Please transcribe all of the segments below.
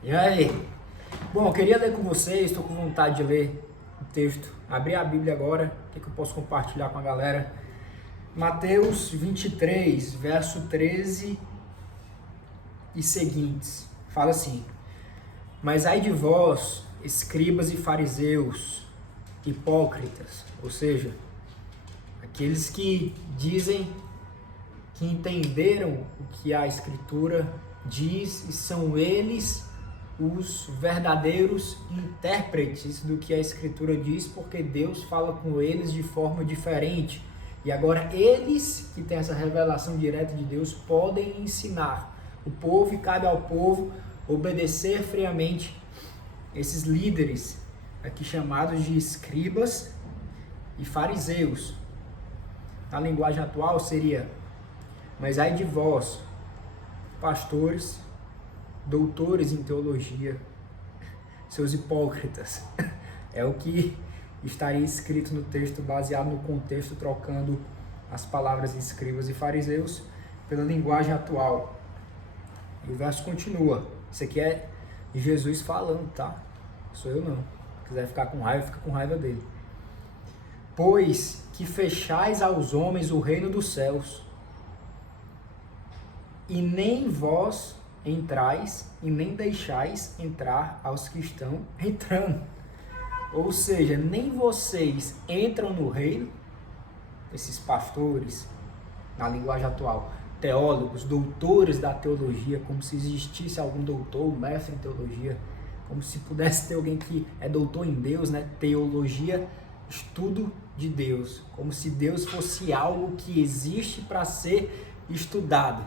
E aí? Bom, eu queria ler com vocês, estou com vontade de ler o texto. Abri a Bíblia agora, o que eu posso compartilhar com a galera? Mateus 23, verso 13 e seguintes. Fala assim: Mas ai de vós, escribas e fariseus, hipócritas, ou seja, aqueles que dizem que entenderam o que a Escritura diz e são eles os verdadeiros intérpretes do que a Escritura diz, porque Deus fala com eles de forma diferente. E agora eles, que têm essa revelação direta de Deus, podem ensinar o povo, e cabe ao povo obedecer friamente esses líderes, aqui chamados de escribas e fariseus. Na linguagem atual seria: mas ai de vós, pastores, doutores em teologia, seus hipócritas. É o que estaria escrito no texto, baseado no contexto, trocando as palavras escribas e fariseus pela linguagem atual. E o verso continua. Isso aqui é Jesus falando, tá? Sou eu não. Se quiser ficar com raiva, fica com raiva dele. Pois que fechais aos homens o reino dos céus, e nem vós entrais, e nem deixais entrar aos que estão entrando. Ou seja, nem vocês entram no reino, esses pastores, na linguagem atual, teólogos, doutores da teologia, como se existisse algum doutor, mestre em teologia, como se pudesse ter alguém que é doutor em Deus, né? Teologia, estudo de Deus, como se Deus fosse algo que existe para ser estudado.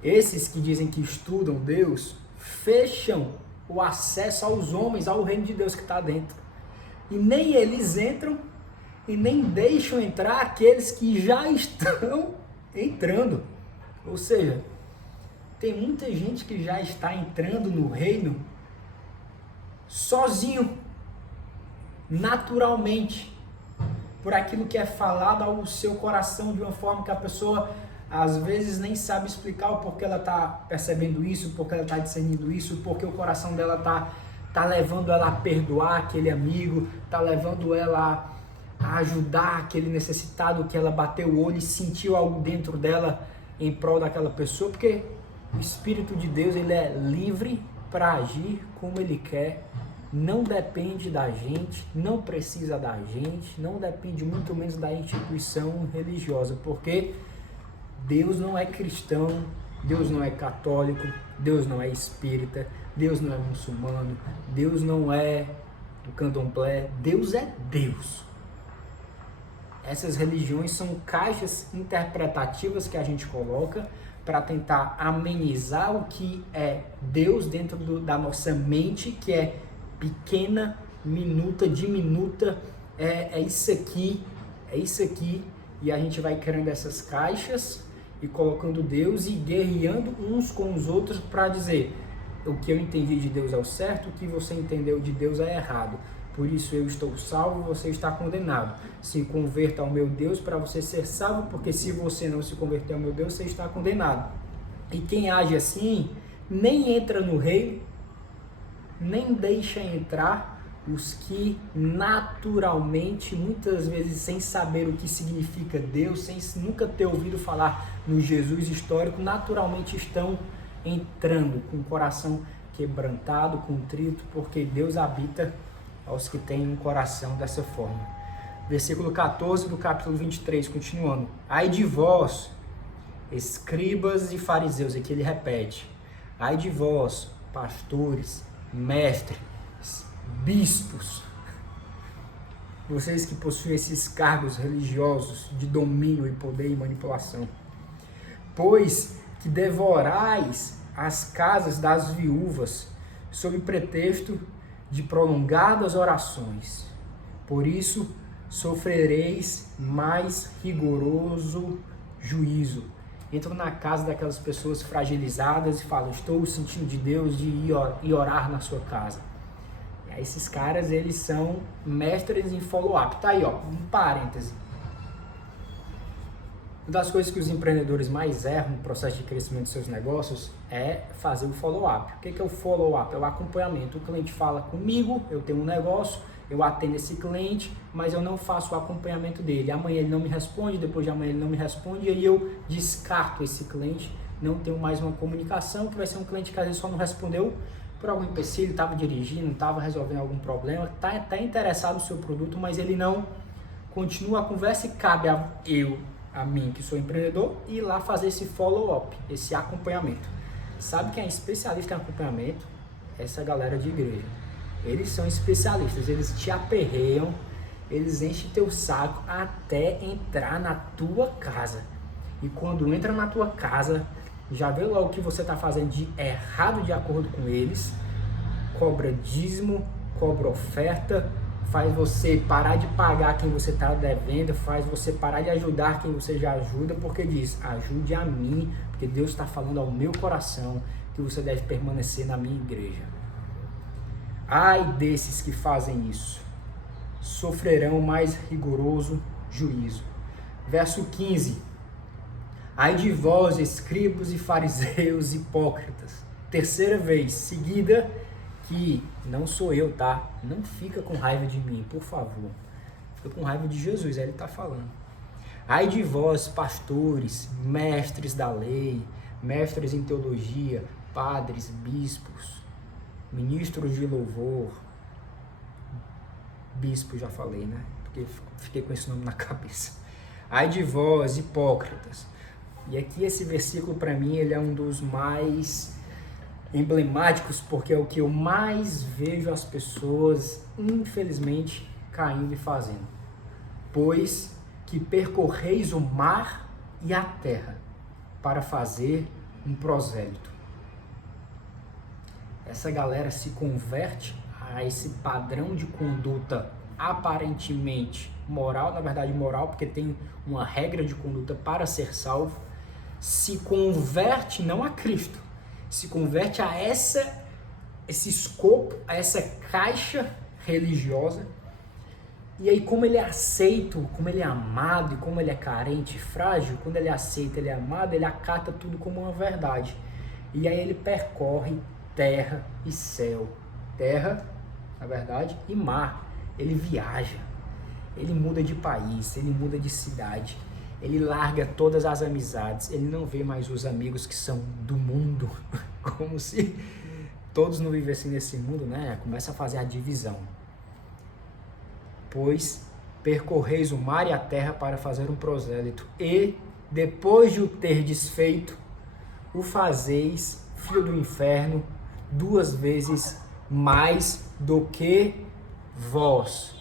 Esses que dizem que estudam Deus, fecham o acesso aos homens, ao reino de Deus que está dentro. E nem eles entram, e nem deixam entrar aqueles que já estão entrando. Ou seja, tem muita gente que já está entrando no reino sozinho, naturalmente, por aquilo que é falado ao seu coração, de uma forma que a pessoa às vezes nem sabe explicar o porquê ela está percebendo isso, porque ela está discernindo isso, porque o coração dela tá levando ela a perdoar aquele amigo, tá levando ela a ajudar aquele necessitado que ela bateu o olho e sentiu algo dentro dela em prol daquela pessoa, porque o Espírito de Deus, ele é livre para agir como ele quer, não depende da gente, não precisa da gente, não depende muito menos da instituição religiosa, porque Deus não é cristão, Deus não é católico, Deus não é espírita, Deus não é muçulmano, Deus não é do candomblé, Deus é Deus. Essas religiões são caixas interpretativas que a gente coloca para tentar amenizar o que é Deus dentro da nossa mente, que é pequena, minuta, diminuta, é isso aqui, e a gente vai criando essas caixas e colocando Deus e guerreando uns com os outros para dizer: o que eu entendi de Deus é o certo, o que você entendeu de Deus é errado. Por isso eu estou salvo, você está condenado. Se converta ao meu Deus para você ser salvo, porque se você não se converter ao meu Deus, você está condenado. E quem age assim, nem entra no reino, nem deixa entrar os que naturalmente, muitas vezes sem saber o que significa Deus, sem nunca ter ouvido falar no Jesus histórico, naturalmente estão entrando com o coração quebrantado, contrito, porque Deus habita aos que têm um coração dessa forma. Versículo 14 do capítulo 23, continuando: ai de vós, escribas e fariseus, aqui ele repete: ai de vós, pastores, mestres, bispos, vocês que possuem esses cargos religiosos de domínio e poder e manipulação, pois que devorais as casas das viúvas sob pretexto de prolongadas orações. Por isso sofrereis mais rigoroso juízo. Entram na casa daquelas pessoas fragilizadas e falam: estou sentindo de Deus de ir orar na sua casa. E aí esses caras, eles são mestres em follow-up. Tá aí, ó, um parêntese. Uma das coisas que os empreendedores mais erram no processo de crescimento de seus negócios é fazer o follow-up. O que é o follow-up? É o acompanhamento. O cliente fala comigo, eu tenho um negócio, eu atendo esse cliente, mas eu não faço o acompanhamento dele. Amanhã ele não me responde, depois de amanhã ele não me responde, e aí eu descarto esse cliente, não tenho mais uma comunicação, que vai ser um cliente que às vezes só não respondeu por algum empecilho, estava dirigindo, estava resolvendo algum problema, está interessado no seu produto, mas ele não continua a conversa e cabe a mim, que sou empreendedor, ir lá fazer esse follow-up, esse acompanhamento. Sabe quem é especialista em acompanhamento? Essa galera de igreja. Eles são especialistas, eles te aperreiam, eles enchem teu saco até entrar na tua casa. E quando entra na tua casa, já vê logo o que você está fazendo de errado de acordo com eles, cobra dízimo, cobra oferta, faz você parar de pagar quem você está devendo, faz você parar de ajudar quem você já ajuda, porque diz, ajude a mim, porque Deus está falando ao meu coração que você deve permanecer na minha igreja. Ai desses que fazem isso, sofrerão mais rigoroso juízo. Verso 15. Ai de vós, escribas e fariseus hipócritas. Terceira vez seguida, que não sou eu, tá? Não fica com raiva de mim, por favor. Fica com raiva de Jesus, aí ele tá falando. Ai de vós, pastores, mestres da lei, mestres em teologia, padres, bispos, ministros de louvor. Bispo já falei, né? Porque fiquei com esse nome na cabeça. Ai de vós, hipócritas. E aqui esse versículo para mim ele é um dos mais emblemáticos, porque é o que eu mais vejo as pessoas, infelizmente, caindo e fazendo. Pois que percorreis o mar e a terra para fazer um prosélito. Essa galera se converte a esse padrão de conduta aparentemente moral, na verdade moral, porque tem uma regra de conduta para ser salvo, se converte não a Cristo, se converte a esse escopo, a essa caixa religiosa, e aí como ele é aceito, como ele é amado e como ele é carente e frágil, quando ele é aceito, ele é amado, ele acata tudo como uma verdade, e aí ele percorre terra e céu, terra, na verdade, e mar, ele viaja, ele muda de país, ele muda de cidade, ele larga todas as amizades, ele não vê mais os amigos que são do mundo, como se todos não vivessem nesse mundo, né? Começa a fazer a divisão. Pois percorreis o mar e a terra para fazer um prosélito, e depois de o ter desfeito, o fazeis filho do inferno 2 vezes mais do que vós.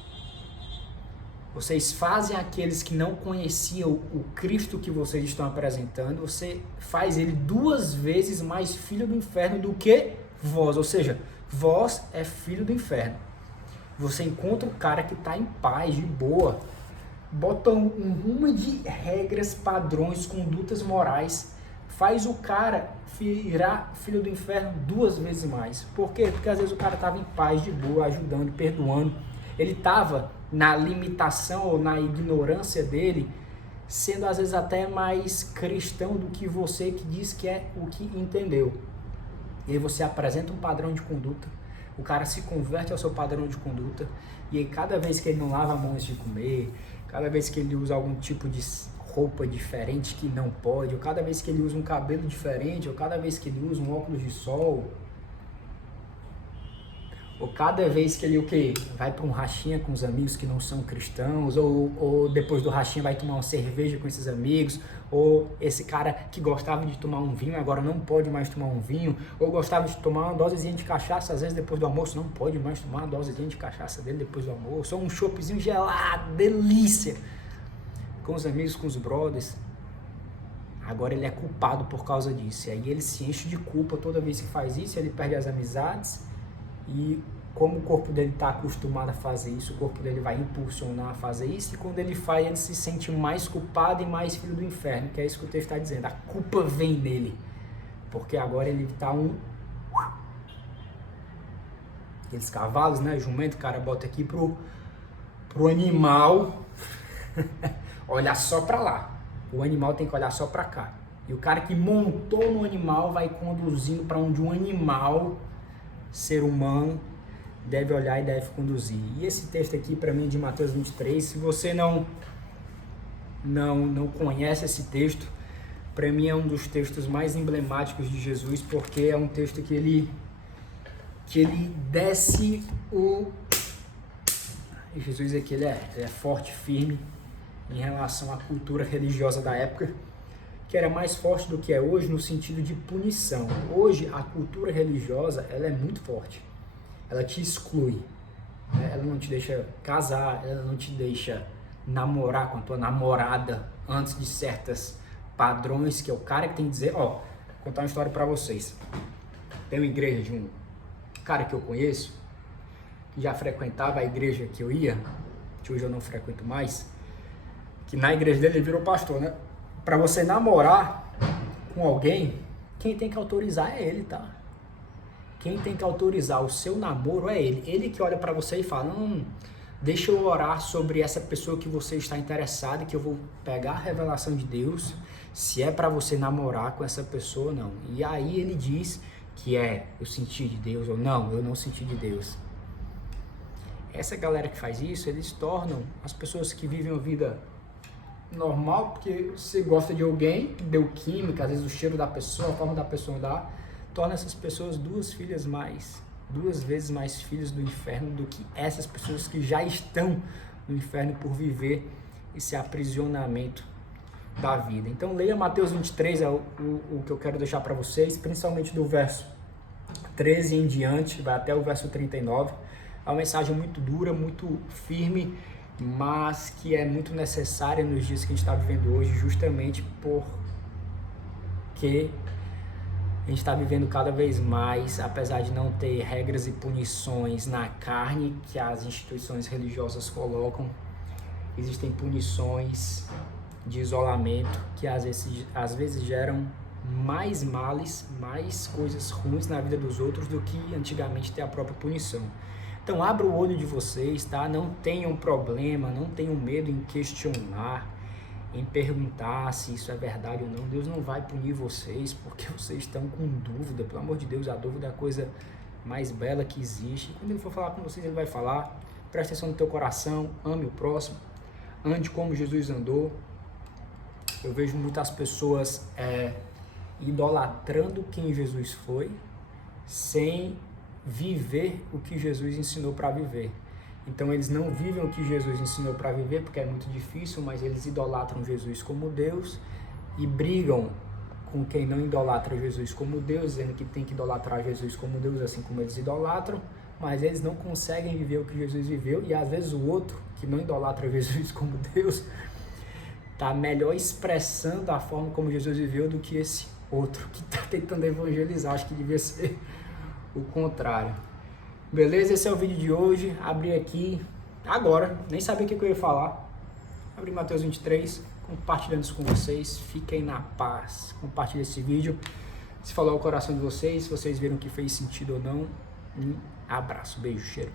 Vocês fazem aqueles que não conheciam o Cristo que vocês estão apresentando, você faz ele 2 vezes mais filho do inferno do que vós. Ou seja, vós é filho do inferno. Você encontra o cara que está em paz, de boa, bota um rumo de regras, padrões, condutas morais, faz o cara virar filho do inferno 2 vezes mais. Por quê? Porque às vezes o cara estava em paz, de boa, ajudando, perdoando. Ele estava na limitação ou na ignorância dele, sendo às vezes até mais cristão do que você que diz que é o que entendeu. E aí você apresenta um padrão de conduta, o cara se converte ao seu padrão de conduta, e aí cada vez que ele não lava a mão antes de comer, cada vez que ele usa algum tipo de roupa diferente que não pode, ou cada vez que ele usa um cabelo diferente, ou cada vez que ele usa um óculos de sol, ou cada vez que ele vai para um rachinha com os amigos que não são cristãos, ou depois do rachinha vai tomar uma cerveja com esses amigos, ou esse cara que gostava de tomar um vinho agora não pode mais tomar um vinho, ou gostava de tomar uma dosezinha de cachaça às vezes depois do almoço, não pode mais tomar uma dosezinha de cachaça dele depois do almoço, ou um choppzinho gelado, delícia, com os amigos, com os brothers. Agora ele é culpado por causa disso, e aí ele se enche de culpa toda vez que faz isso, ele perde as amizades. E como o corpo dele está acostumado a fazer isso, o corpo dele vai impulsionar a fazer isso, e quando ele faz, ele se sente mais culpado e mais filho do inferno, que é isso que o texto está dizendo. A culpa vem nele, porque agora ele está aqueles cavalos, né, jumento, o cara bota aqui pro animal olhar só para lá. O animal tem que olhar só para cá. E o cara que montou no animal vai conduzindo para onde um animal, ser humano, deve olhar e deve conduzir. E esse texto aqui para mim de Mateus 23, se você não conhece esse texto, para mim é um dos textos mais emblemáticos de Jesus, porque é um texto que ele desce o... Jesus aqui ele é forte, firme em relação à cultura religiosa da época, que era mais forte do que é hoje no sentido de punição. Hoje a cultura religiosa ela é muito forte, ela te exclui, né? Ela não te deixa casar, ela não te deixa namorar com a tua namorada antes de certas padrões, que é o cara que tem que dizer, ó, vou contar uma história para vocês. Tem uma igreja de um cara que eu conheço, que já frequentava a igreja que eu ia, que hoje eu não frequento mais, que na igreja dele ele virou pastor, né? Para você namorar com alguém, quem tem que autorizar é ele, tá? Quem tem que autorizar o seu namoro é ele. Ele que olha para você e fala, deixa eu orar sobre essa pessoa que você está interessado, que eu vou pegar a revelação de Deus, se é para você namorar com essa pessoa ou não. E aí ele diz que eu senti de Deus ou não, eu não senti de Deus. Essa galera que faz isso, eles tornam as pessoas que vivem a vida normal, porque você gosta de alguém, deu química, às vezes o cheiro da pessoa, a forma da pessoa andar, torna essas pessoas duas vezes mais filhos do inferno do que essas pessoas que já estão no inferno por viver esse aprisionamento da vida. Então leia Mateus 23, é o que eu quero deixar para vocês, principalmente do verso 13 em diante, vai até o verso 39. É uma mensagem muito dura, muito firme, mas que é muito necessária nos dias que a gente está vivendo hoje, justamente porque a gente está vivendo cada vez mais, apesar de não ter regras e punições na carne que as instituições religiosas colocam, existem punições de isolamento que às vezes geram mais males, mais coisas ruins na vida dos outros do que antigamente ter a própria punição. Então abra o olho de vocês, tá? Não tenham problema, não tenham medo em questionar, em perguntar se isso é verdade ou não. Deus não vai punir vocês porque vocês estão com dúvida. Pelo amor de Deus, a dúvida é a coisa mais bela que existe. Quando Ele for falar com vocês, Ele vai falar. Presta atenção no teu coração, ame o próximo, ande como Jesus andou. Eu vejo muitas pessoas idolatrando quem Jesus foi, sem viver o que Jesus ensinou para viver. Então eles não vivem o que Jesus ensinou para viver, porque é muito difícil, mas eles idolatram Jesus como Deus e brigam com quem não idolatra Jesus como Deus, dizendo que tem que idolatrar Jesus como Deus, assim como eles idolatram, mas eles não conseguem viver o que Jesus viveu, e às vezes o outro, que não idolatra Jesus como Deus, está melhor expressando a forma como Jesus viveu do que esse outro que está tentando evangelizar. Acho que devia ser o contrário. Beleza? Esse é o vídeo de hoje. Abri aqui agora, nem sabia o que eu ia falar. Abri Mateus 23, compartilhando isso com vocês. Fiquem na paz. Compartilhe esse vídeo. Se falou ao coração de vocês, se vocês viram que fez sentido ou não. Um abraço, beijo, cheiro.